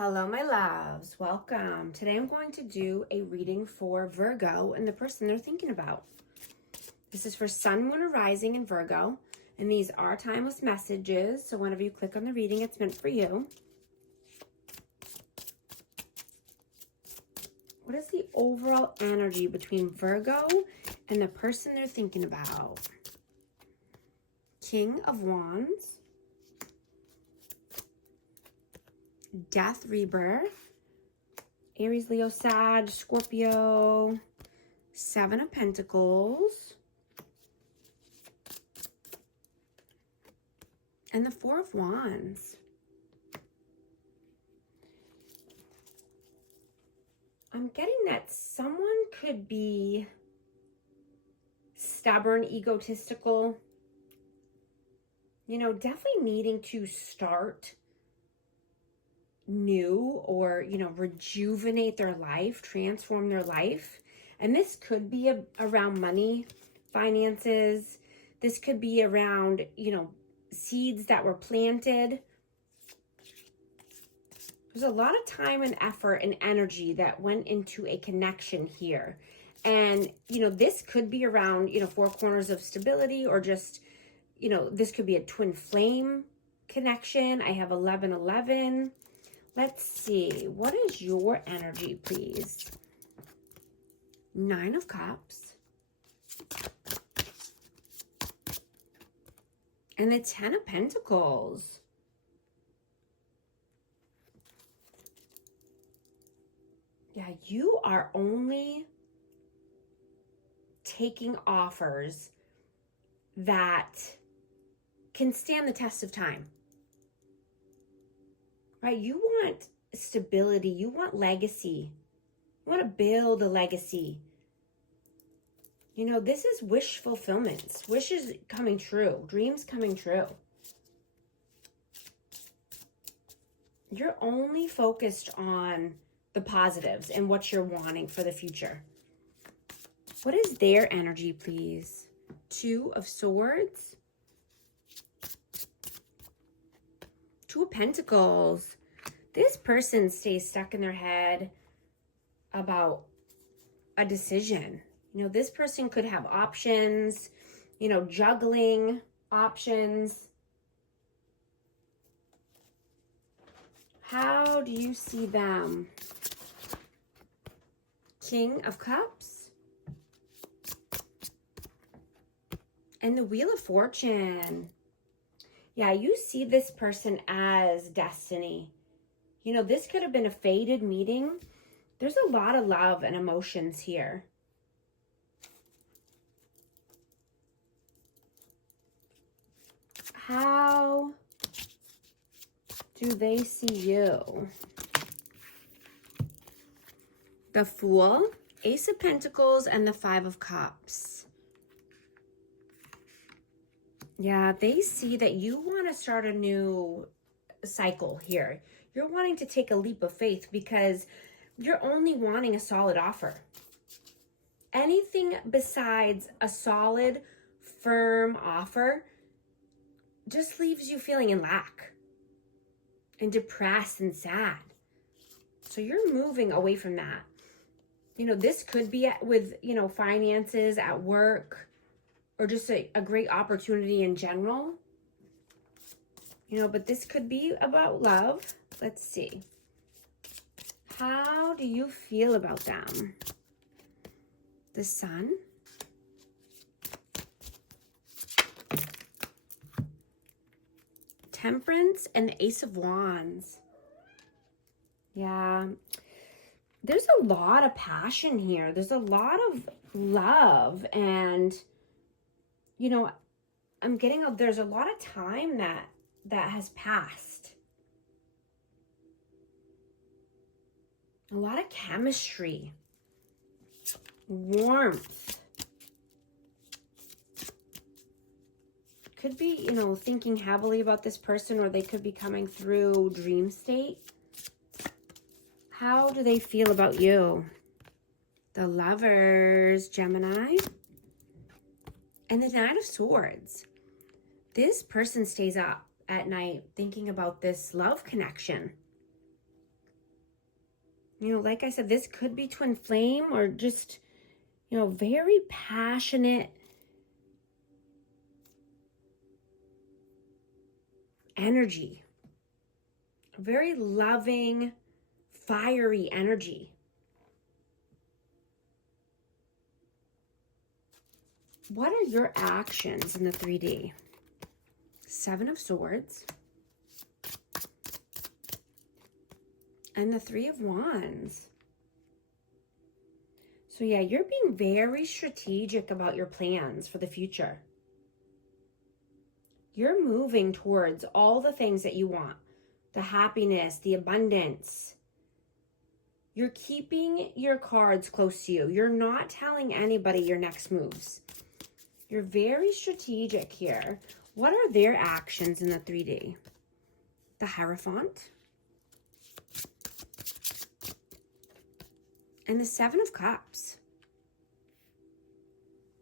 Hello, my loves. Welcome. Today I'm going to do a reading for Virgo and the person they're thinking about. This is for Sun, Moon, or Rising in Virgo, and these are timeless messages, so whenever you click on the reading, it's meant for you. What is the overall energy between Virgo and the person they're thinking about? King of Wands. Death, Rebirth, Aries, Leo, Sag, Scorpio, Seven of Pentacles, and the Four of Wands. I'm getting that someone could be stubborn, egotistical, definitely needing to start new or, rejuvenate their life, transform their life. And this could be around money, finances. This could be around, seeds that were planted. There's a lot of time and effort and energy that went into a connection here. And, this could be around, four corners of stability, or just, this could be a twin flame connection. I have 1111. Let's see, what is your energy, please? Nine of Cups. And the Ten of Pentacles. Yeah, you are only taking offers that can stand the test of time. Right? You want stability. You want legacy. You want to build a legacy. This is wish fulfillment. Wishes coming true. Dreams coming true. You're only focused on the positives and what you're wanting for the future. What is their energy, please? Two of Swords. Two of Pentacles. This person stays stuck in their head about a decision. This person could have options, juggling options. How do you see them? King of Cups. And the Wheel of Fortune. Yeah, you see this person as destiny. This could have been a fated meeting. There's a lot of love and emotions here. How do they see you? The Fool, Ace of Pentacles, and the Five of Cups. Yeah, they see that you want to start a new cycle here. You're wanting to take a leap of faith because you're only wanting a solid offer. Anything besides a solid, firm offer just leaves you feeling in lack and depressed and sad. So you're moving away from that. This could be with, finances at work, or just a great opportunity in general. But this could be about love. Let's see. How do you feel about them? The Sun. Temperance and the Ace of Wands. Yeah. There's a lot of passion here. There's a lot of love, and I'm getting there's a lot of time that has passed. A lot of chemistry, warmth. Could be, thinking heavily about this person, or they could be coming through dream state. How do they feel about you? The Lovers, Gemini. And the Nine of Swords. This person stays up at night thinking about this love connection. You know, like I said, this could be twin flame or just, you know, very passionate energy. Very loving, fiery energy. What are your actions in the 3D? Seven of Swords. And the Three of Wands. So yeah, you're being very strategic about your plans for the future. You're moving towards all the things that you want. The happiness, the abundance. You're keeping your cards close to you. You're not telling anybody your next moves. You're very strategic here. What are their actions in the 3D? The Hierophant. And the Seven of Cups.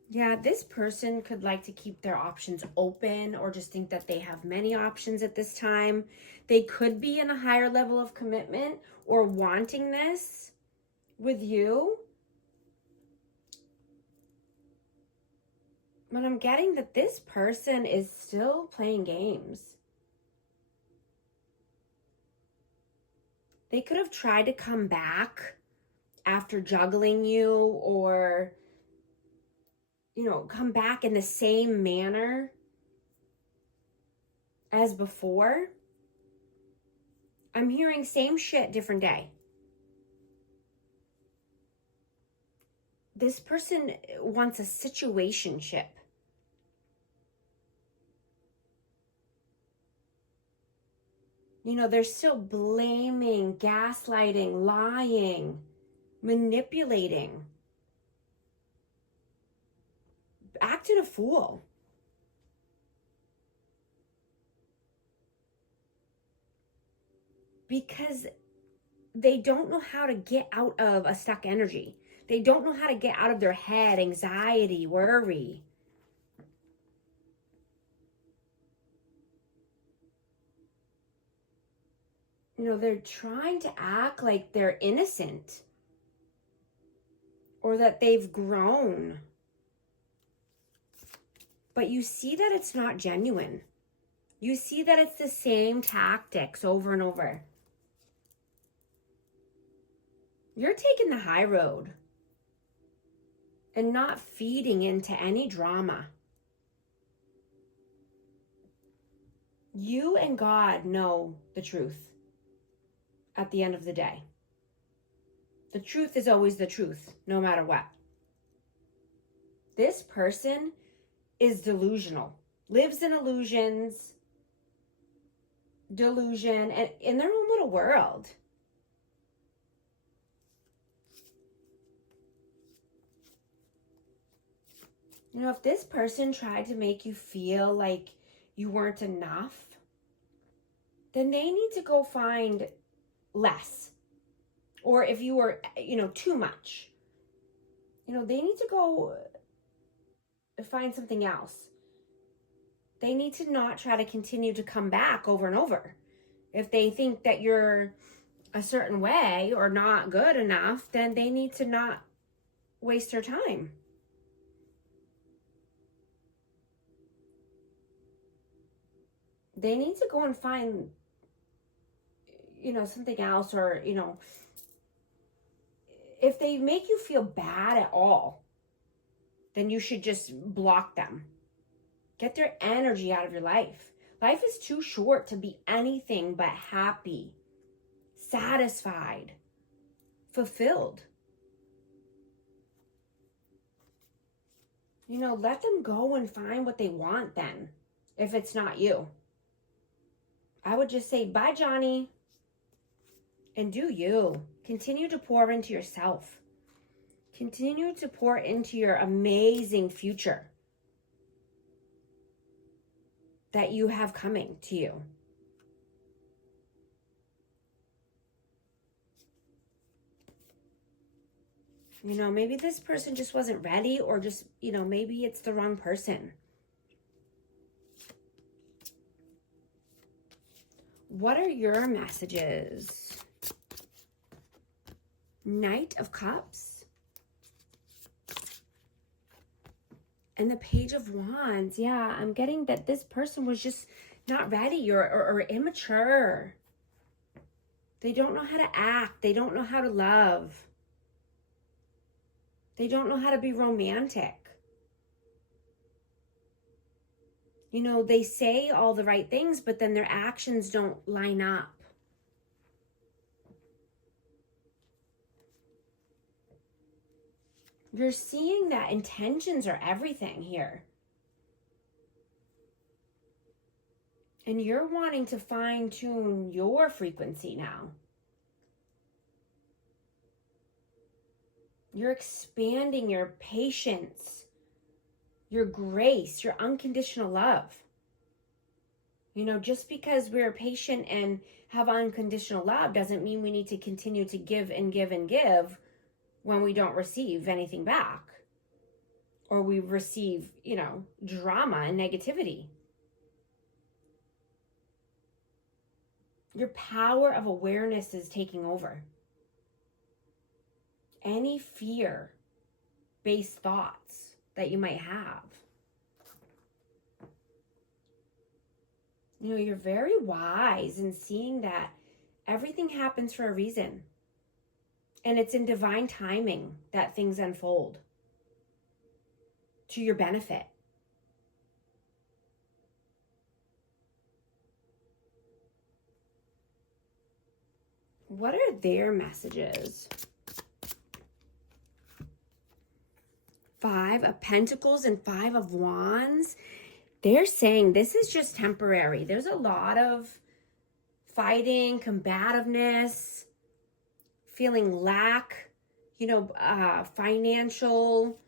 Yeah, this person could like to keep their options open or just think that they have many options at this time. They could be in a higher level of commitment or wanting this with you. But I'm getting that this person is still playing games. They could have tried to come back after juggling you or, you know, come back in the same manner as before. I'm hearing same shit, different day. This person wants a situationship. You know, they're still blaming, gaslighting, lying, manipulating, acting a fool. Because they don't know how to get out of a stuck energy. They don't know how to get out of their head, anxiety, worry. You know, they're trying to act like they're innocent or that they've grown. But you see that it's not genuine. You see that it's the same tactics over and over. You're taking the high road and not feeding into any drama. You and God know the truth at the end of the day. The truth is always the truth, no matter what. This person is delusional, lives in illusions, delusion, and in their own little world. You know, if this person tried to make you feel like you weren't enough, then they need to go find less. Or if you were, you know, too much, you know, they need to go find something else. They need to not try to continue to come back over and over. If they think that you're a certain way or not good enough, then they need to not waste their time. They need to go and find, you know, something else, or, you know, if they make you feel bad at all, then you should just block them. Get their energy out of your life. Life is too short to be anything but happy, satisfied, fulfilled. You know, let them go and find what they want then, if it's not you. I would just say, bye, Johnny, and do you. Continue to pour into yourself. Continue to pour into your amazing future that you have coming to you. You know, maybe this person just wasn't ready, or just, you know, maybe it's the wrong person. What are your messages Knight of Cups. And the Page of Wands. Yeah, I'm getting that this person was just not ready or immature. They don't know how to act. They don't know how to love. They don't know how to be romantic. You know, they say all the right things, but then their actions don't line up. You're seeing that intentions are everything here. And you're wanting to fine-tune your frequency now. You're expanding your patience, your grace, your unconditional love. You know, just because we're patient and have unconditional love doesn't mean we need to continue to give and give and give when we don't receive anything back. Or we receive, you know, drama and negativity. Your power of awareness is taking over. Any fear-based thoughts that you might have. You know, you're very wise in seeing that everything happens for a reason. And it's in divine timing that things unfold to your benefit. What are their messages? Five of Pentacles and Five of Wands. They're saying this is just temporary. There's a lot of fighting, combativeness, feeling lack, you know, financial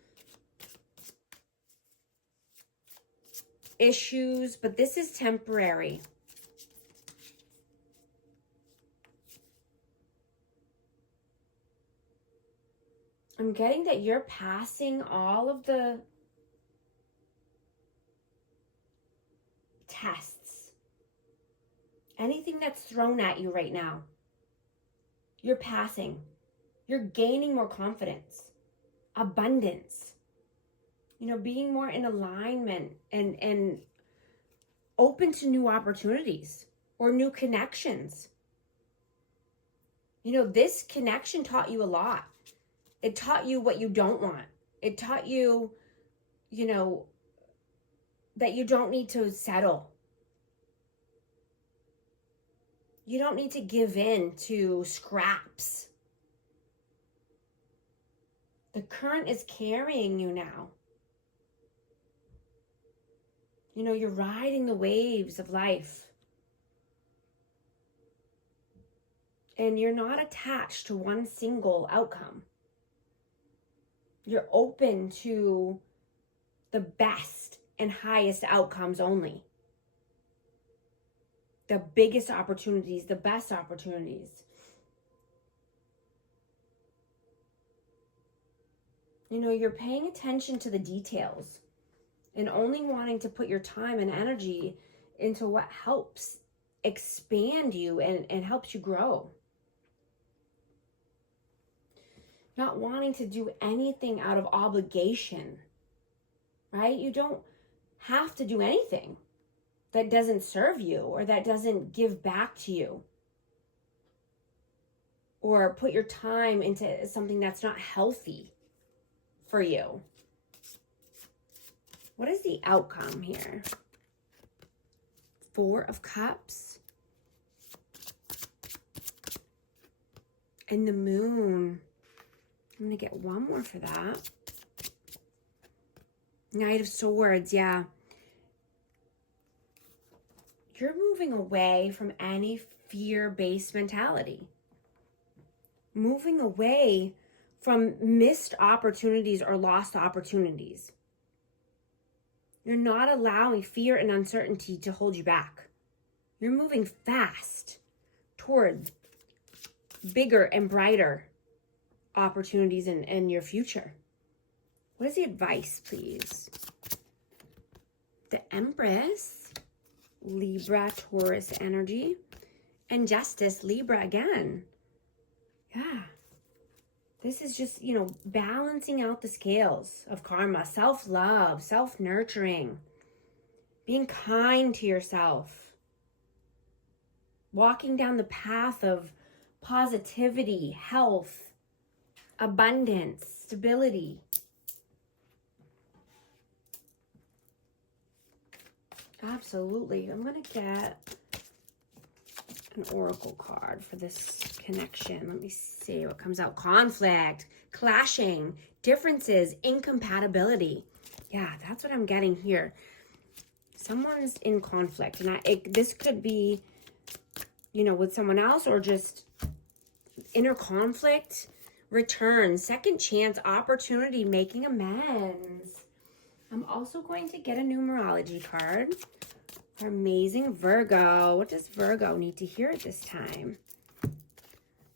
issues, but this is temporary. I'm getting that you're passing all of the tests. Anything that's thrown at you right now, you're passing. You're gaining more confidence, abundance. You know, being more in alignment and open to new opportunities or new connections. You know, this connection taught you a lot. It taught you what you don't want. It taught you, you know, that you don't need to settle. You don't need to give in to scraps. The current is carrying you now. You know, you're riding the waves of life. And you're not attached to one single outcome. You're open to the best and highest outcomes only. The biggest opportunities, the best opportunities. You know, you're paying attention to the details and only wanting to put your time and energy into what helps expand you and helps you grow. Not wanting to do anything out of obligation, right? You don't have to do anything that doesn't serve you or that doesn't give back to you. Or put your time into something that's not healthy for you. What is the outcome here? Four of Cups. And the Moon. I'm going to get one more for that. Knight of Swords, yeah. You're moving away from any fear-based mentality. Moving away from missed opportunities or lost opportunities. You're not allowing fear and uncertainty to hold you back. You're moving fast toward bigger and brighter opportunities in your future. What is the advice, please? The Empress, Libra, Taurus energy, and Justice, Libra again. Yeah. This is just, you know, balancing out the scales of karma, self-love, self-nurturing, being kind to yourself, walking down the path of positivity, health, abundance, stability. Absolutely. I'm going to get an oracle card for this connection. Let me see what comes out. Conflict, clashing, differences, incompatibility. Yeah, that's what I'm getting here. Someone's in conflict, and this could be, you know, with someone else, or just inner conflict, return, second chance, opportunity, making amends. I'm also going to get a numerology card. Our amazing Virgo. What does Virgo need to hear at this time?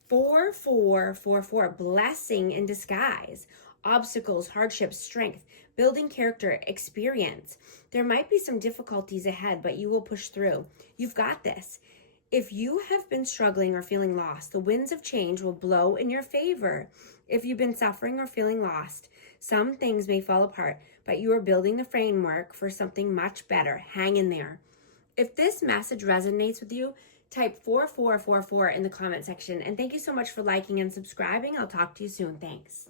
4444, blessing in disguise. Obstacles, hardships, strength, building character, experience. There might be some difficulties ahead, but you will push through. You've got this. If you have been struggling or feeling lost, the winds of change will blow in your favor. If you've been suffering or feeling lost, some things may fall apart, but you are building the framework for something much better. Hang in there. If this message resonates with you, type 4444 in the comment section. And thank you so much for liking and subscribing. I'll talk to you soon. Thanks.